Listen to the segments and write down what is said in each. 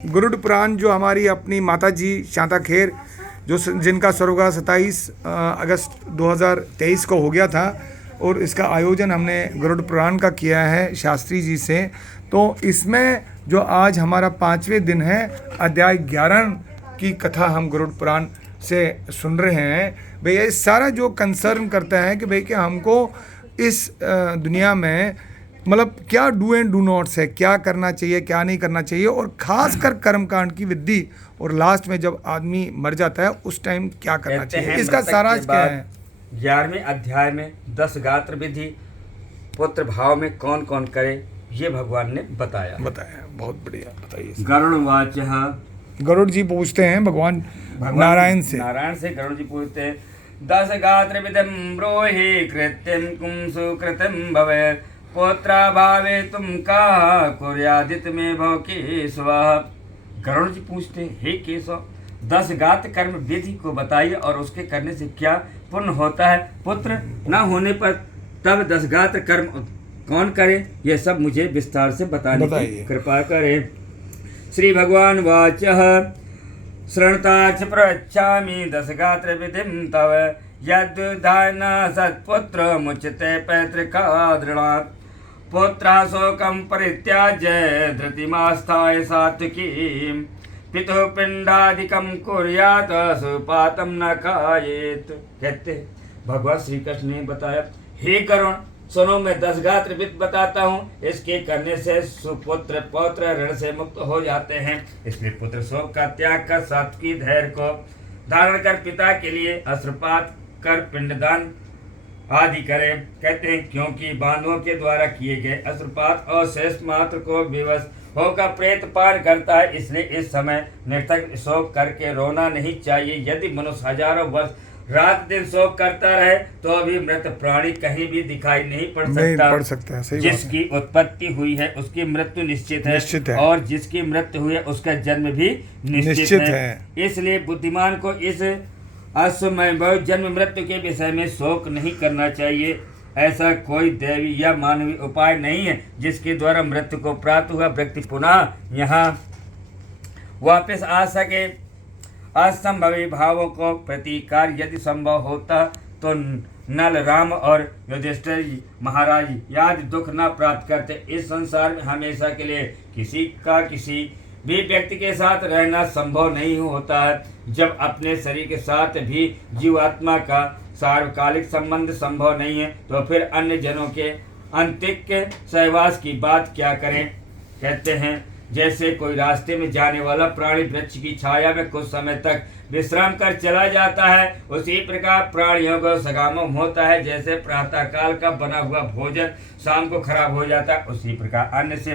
गरुड़ पुराण जो हमारी अपनी माता जी शांता खेर जिनका स्वर्गवास 27 अगस्त 2023 को हो गया था और इसका आयोजन हमने गरुड़ पुराण का किया है शास्त्री जी से। तो इसमें जो आज हमारा 5वें दिन है, अध्याय 11 की कथा हम गरुड़ पुराण से सुन रहे हैं। भैया ये सारा जो कंसर्न करता है कि भाई कि हमको इस दुनिया में मतलब क्या डू एंड डू नॉट्स है, क्या करना चाहिए क्या नहीं करना चाहिए, और खासकर कर्मकांड की विधि, और लास्ट में जब आदमी मर जाता है उस टाइम क्या करना चाहिए, इसका सारांश क्या है। 11वें अध्याय में 10 गात्र विधि पुत्र भाव में कौन कौन करे ये भगवान ने बताया। बहुत बढ़िया, बताइए। गरुड़वाच, गरुड़ जी पूछते हैं भगवान नारायण से गरुड़ जी पूछते हैं 10 गात्र विधम ब्रोहि कृत्यम कुंसु कृतम भवे पुत्रा भावे तुम का कुर्यादित में भव केशव। गरुड़ जी पूछते हैं, हे केशव 10 गात्र कर्म विधि को बताइए और उसके करने से क्या पुण्य होता है, पुत्र न होने पर तब 10 गात्र कर्म कौन करे, यह सब मुझे विस्तार से बताने की कृपा करें। श्री भगवान वाच शृणुताच प्रच्छामि 10 गात्र विधिं तव यद्धान सत्पुत्र मुच्यते पैतृका दृढात् पुत्रा शोकं परित्याज्य धृतिमास्थाय सात्विकीं पितुः पिंडादिकं कुर्यात् सुपातं न खायेत्। कहते भगवान श्री कृष्ण ने बताया, हे गरुड़ सुनो, मैं 10 गात्र विधि बताता हूँ, इसके करने से सुपुत्र पौत्र ऋण से मुक्त हो जाते हैं। इसलिए पुत्र शोक का त्याग कर सात्विकी धैर्य को धारण कर पिता के लिए अश्रुपात कर पिंडदान आदि करें। कहते हैं क्योंकि बांधवों के द्वारा किए गए अश्रुपात और शेष मात्र को विवश होकर प्रेत पान करता है, इसलिए इस समय निरर्थक शोक करके रोना नहीं चाहिए। यदि मनुष्य हजारों वर्ष रात दिन शोक करता रहे तो अभी मृत प्राणी कहीं भी दिखाई नहीं पड़ सकता। सही जिसकी उत्पत्ति हुई है उसकी मृत्यु निश्चित है और जिसकी मृत्यु हुई है उसका जन्म भी निश्चित है। इसलिए बुद्धिमान को इस असमय जन्म मृत्यु के विषय में शोक नहीं करना चाहिए। ऐसा कोई दैवी या मानवीय उपाय नहीं है जिसके द्वारा मृत्यु को प्राप्त हुआ व्यक्ति पुनः यहाँ वापस आ सके। असंभवी भावों को प्रतिकार यदि संभव होता तो नल राम और युधिष्ठिर महाराज याद दुख न प्राप्त करते। इस संसार में हमेशा के लिए किसी भी व्यक्ति के साथ रहना संभव नहीं होता है। जब अपने शरीर के साथ भी जीवात्मा का सार्वकालिक संबंध संभव नहीं है तो फिर अन्य जनों के अंतिक सहवास की बात क्या करें। कहते हैं जैसे कोई रास्ते में जाने वाला प्राणी वृक्ष की छाया में कुछ समय तक विश्राम कर चला जाता है, उसी प्रकार प्राणियों का सगामम होता है। जैसे प्रातः काल का बना हुआ भोजन शाम को खराब हो जाता है, उसी प्रकार अन्न से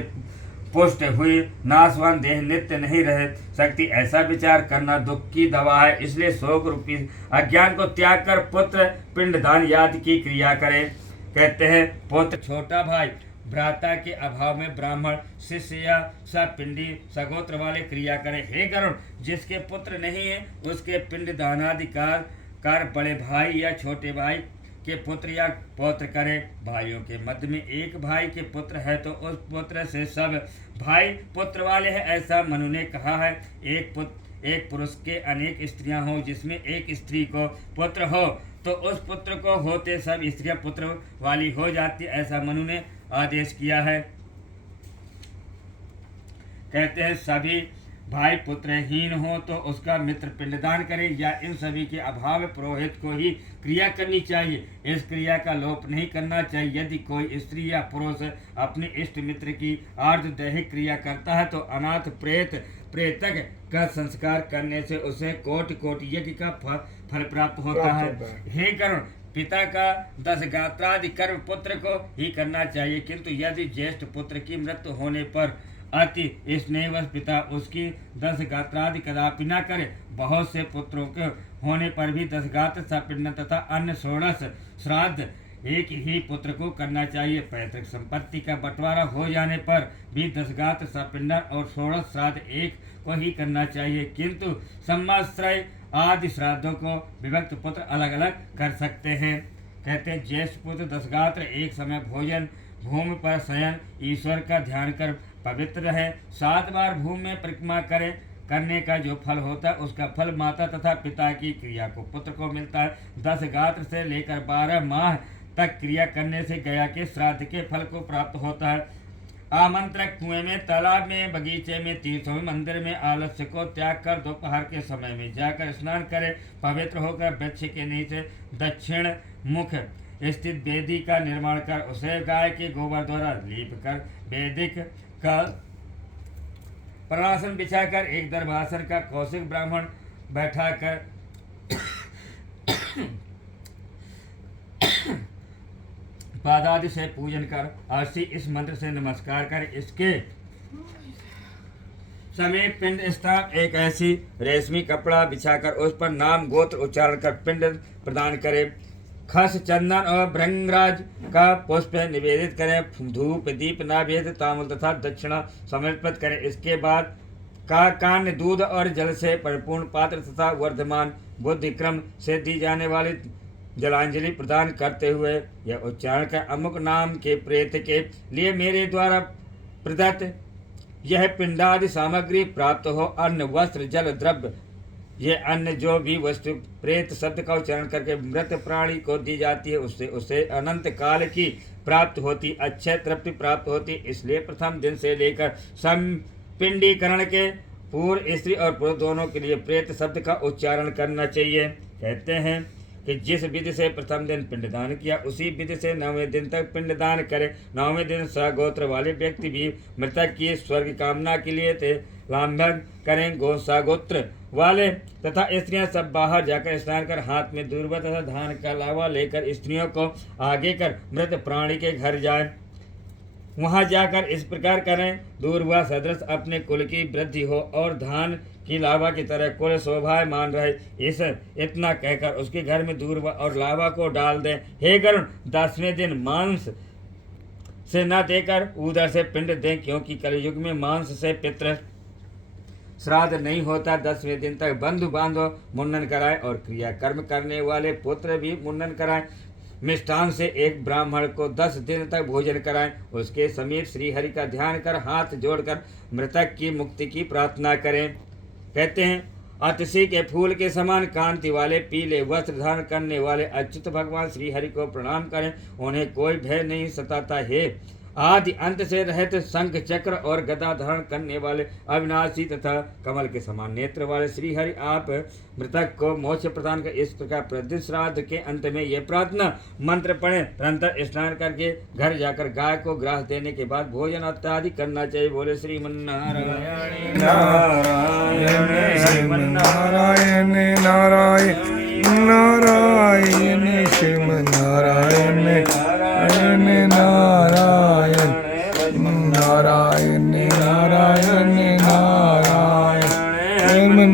पुष्ट हुई नाशवान देह नित्य नहीं रह सकती। ऐसा विचार करना दुख की दवा है। इसलिए शोक रूपी अज्ञान को त्याग कर पुत्र पिंडदान याद की क्रिया करें। कहते हैं पुत्र छोटा भाई भ्राता के अभाव में ब्राह्मण शिष्य या सपिंडी सगोत्र वाले क्रिया करें। हे गरुड़ जिसके पुत्र नहीं है उसके पिंड दानाधिकार कर बड़े भाई या छोटे भाई के पुत्र या पौत्र करे। भाइयों के मध्य में एक भाई के पुत्र है तो उस पुत्र से सब भाई पुत्र वाले हैं, ऐसा मनु ने कहा है। एक पुरुष के अनेक स्त्रियां हो जिसमें एक स्त्री को पुत्र हो तो उस पुत्र को होते सब स्त्रियां पुत्र वाली हो जाती, ऐसा मनु ने आदेश किया है। कहते हैं सभी भाई पुत्रहीन हो तो उसका मित्र पिंडदान करे या इन सभी के अभाव में पुरोहित को ही क्रिया करनी चाहिए। इस क्रिया का लोप नहीं करना चाहिए। यदि कोई स्त्री या पुरुष अपने इष्ट मित्र की आर्धदैहिक क्रिया करता है तो अनाथ प्रेतक का संस्कार करने से उसे कोटि कोटि यज्ञ का फल प्राप्त होता है। हे गरुड़ पिता का 10 गात्रादि कर्म पुत्र को ही करना चाहिए, किंतु यदि ज्येष्ठ पुत्र की मृत्यु होने पर अति स्नेहवश पिता उसकी 10 गात्रादि कदापि न करे। बहुत से पुत्रों के होने पर भी 10 गात्र सपिंड तथा अन्य 16 श्राद्ध एक ही पुत्र को करना चाहिए। पैतृक संपत्ति का बंटवारा हो जाने पर भी 10 गात्र सपिंडन और 16 श्राद्ध एक को ही करना चाहिए, किंतु सम्माश्रय आदि श्राद्धों को विभक्त पुत्र अलग अलग कर सकते हैं। कहते हैं ज्येष्ठ पुत्र 10 गात्र एक समय भोजन भूमि पर शयन ईश्वर का ध्यान कर पवित्र रहें। 7 बार भूमि में परिक्रमा करें। करने का जो फल होता है उसका फल माता तथा पिता की क्रिया को पुत्र को मिलता है। 10 गात्र से लेकर 12 माह तक क्रिया करने से गया के श्राद्ध के फल को प्राप्त होता है। आमंत्रक कुएं में, तालाब में, बगीचे में, तीर्थों में, मंदिर में आलस्य को त्याग कर दोपहर के समय में जाकर स्नान करें। पवित्र होकर वृक्ष के नीचे दक्षिण मुख स्थित वेदी का निर्माण कर उसे गाय के गोबर द्वारा लीप कर वैदिक का प्रणासन बिछाकर एक दरबासन का कौशिक ब्राह्मण बैठाकर पादादि से पूजन कर आशी इस मंत्र से नमस्कार कर इसके समीप पिंड स्थान एक ऐसी रेशमी कपड़ा बिछाकर उस पर नाम गोत्र उच्चारण कर पिंड प्रदान करें। खस, चंदन और भृंगराज का पुष्प निवेदित करें। धूप, दीप, नैवेद्य, तांबूल तथा दक्षिणा समर्पित करें। इसके बाद का कान्य दूध और जल से परिपूर्ण पात्र तथा वर्धमान बुद्धि क्रम से दी जाने वाली जलांजलि प्रदान करते हुए यह उच्चारण कर अमुक नाम के प्रेत के लिए मेरे द्वारा प्रदत्त यह पिंडादि सामग्री प्राप्त हो। अन्न, वस्त्र, जल, द्रव्य ये अन्य जो भी वस्तु प्रेत शब्द का उच्चारण करके मृत प्राणी को दी जाती है उससे उसे अनंत काल की प्राप्त होती, अक्षय तृप्ति प्राप्त होती। इसलिए प्रथम दिन से लेकर संपिंडीकरण के पूर्व स्त्री और पुरुष दोनों के लिए प्रेत शब्द का उच्चारण करना चाहिए। कहते हैं कि जिस विधि से प्रथम दिन पिंडदान किया उसी विधि से 9वें दिन तक पिंडदान करें। 9वें दिन सगोत्र वाले व्यक्ति भी मृतक की स्वर्ग कामना के लिए थे लांभन करें। सगोत्र वाले तथा स्त्रियां सब बाहर जाकर स्नान कर हाथ में दूर्वा तथा धान का लावा लेकर स्त्रियों को आगे कर मृत प्राणी के घर जाएं। वहां जाकर इस प्रकार करें, दूर्वा सदृश अपने कुल की वृद्धि हो और धान की लावा की तरह कुल शोभायमान रहे। इस इतना कहकर उसके घर में दूर्वा और लावा को डाल दें। हे गरुण, 10वें दिन मांस से न देकर उदर से पिंड दें, क्योंकि कलयुग में मांस से पितृ श्राद्ध नहीं होता। 10वें दिन तक बंधु बांधव मुंडन कराएं और क्रिया कर्म करने वाले पुत्र भी मुंडन कराएं। मिष्ठान से एक ब्राह्मण को 10 दिन तक भोजन कराएं। उसके समीप श्री हरि का ध्यान कर हाथ जोड़कर मृतक की मुक्ति की प्रार्थना करें। कहते हैं अतिशी के फूल के समान कांति वाले पीले वस्त्र धारण करने वाले अच्युत भगवान श्री हरि को प्रणाम करें। उन्हें कोई भय नहीं सताता है। आदि अंत से रहित शंख चक्र और गदा धारण करने वाले अविनाशी तथा कमल के समान नेत्र वाले श्री हरि आप मृतक को मोक्ष प्रदान कर। इस प्रकार प्रतिदिन श्राद्ध के अंत में यह प्रार्थना मंत्र पढ़ें। तदनंतर स्नान करके घर जाकर गाय को ग्रास देने के बाद भोजन इत्यादि करना चाहिए। बोले श्रीमन्नारायण नारायण श्रीमन्नारायण नारायण नारायण श्रीमन्नारायण नारायण नारायण नारायण नारायण नारायण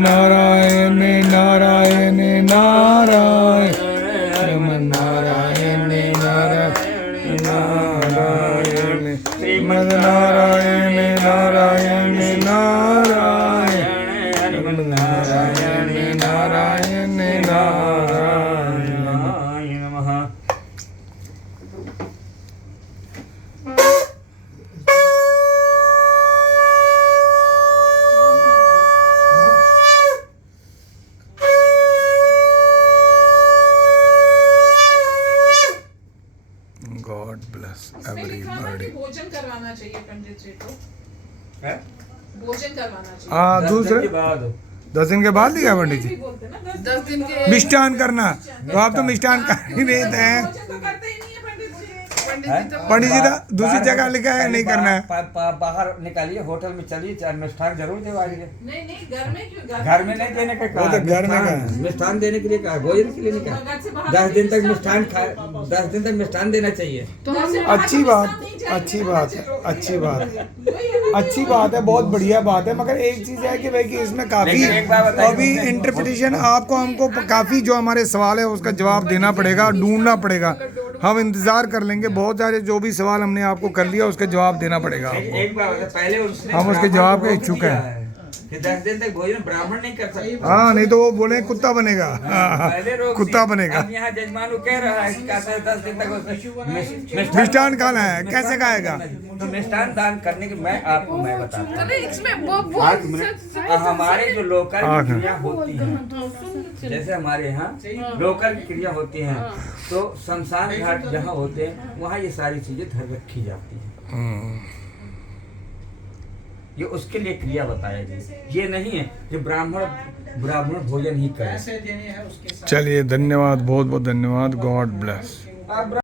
नारायण नारायण नारायण नारायण नारायण श्रीमद् नारायण नारायण नारायण नारायण नारायण नारायण नमः। God bless इसमें लिखा है कि everybody. भोजन करवाना चाहिए पंडित जी को, भोजन करवाना चाहिए। हाँ, 10 दिन दूसरे के बाद 10 दिन के बाद लिखा पंडित जी भी बोलते हैं ना 10 दिन के मिष्टान करना, तो आप तो मिष्टान कर ही नहीं देते हैं। भोजन तो करते ही नहीं है पंडित जी। पंडित जी तो दूसरी जगह लिखा है नहीं करना है। बाहर निकालिए, होटल में चलिए, चाहे मिष्ठान जरूर देवाइए। नहीं नहीं, घर में क्यों? घर में नहीं देने का वो तो घर में का है। मिष्ठान देने के लिए कहा, भोजन के लिए नहीं कहा। 10 दिन तक मिष्ठान खा 10 दिन तक मिष्ठान देना चाहिए। तो घर से बाहर अच्छी बात, पाकिस्तान नहीं जाएंगे, अच्छी बात है, अच्छी बात है, वही है ना, अच्छी बात है, बहुत बढ़िया बात है। मगर एक चीज है कि भाई कि इसमें काफी लेकिन एक बात बताइए, अभी इंटरप्रिटेशन आपको हमको काफी जो हमारे सवाल है उसका जवाब देना पड़ेगा, ढूंढना पड़ेगा। हम इंतजार कर लेंगे, बहुत सारे जो भी सवाल हमने आपको कर लिया उसका जवाब देना पड़ेगा आपको। एक बात पहले उसने हम उसके जवाब के इच्छुक हैं। कि 10 दिन तक भोजन ब्राह्मण नहीं कर सकता। हाँ, नहीं तो वो बोले कुत्ता बनेगा। पहले रोक कुत्ता दिए। बनेगा। अब यहाँ जजमान कह रहा है कि 10 दिन तक उसे मिष्ठान खाना है, कैसे खाएगा? तो मिष्ठान दान करने की मैं बताता हूँ। नहीं, इसमें वो आठ मिनट। हमारे जो लोकल आठ मिनट। क्रिया होती हैं, जैसे हमारे यहाँ लोकल क्रिया होती हैं, तो शमशान घाट जहाँ होते हैं वहाँ ये सारी चीजें धर रखी जाती हैं। ये उसके लिए क्रिया बताया गया, ये नहीं है कि ब्राह्मण भोजन ही करे। चलिए, धन्यवाद, बहुत बहुत धन्यवाद। God bless.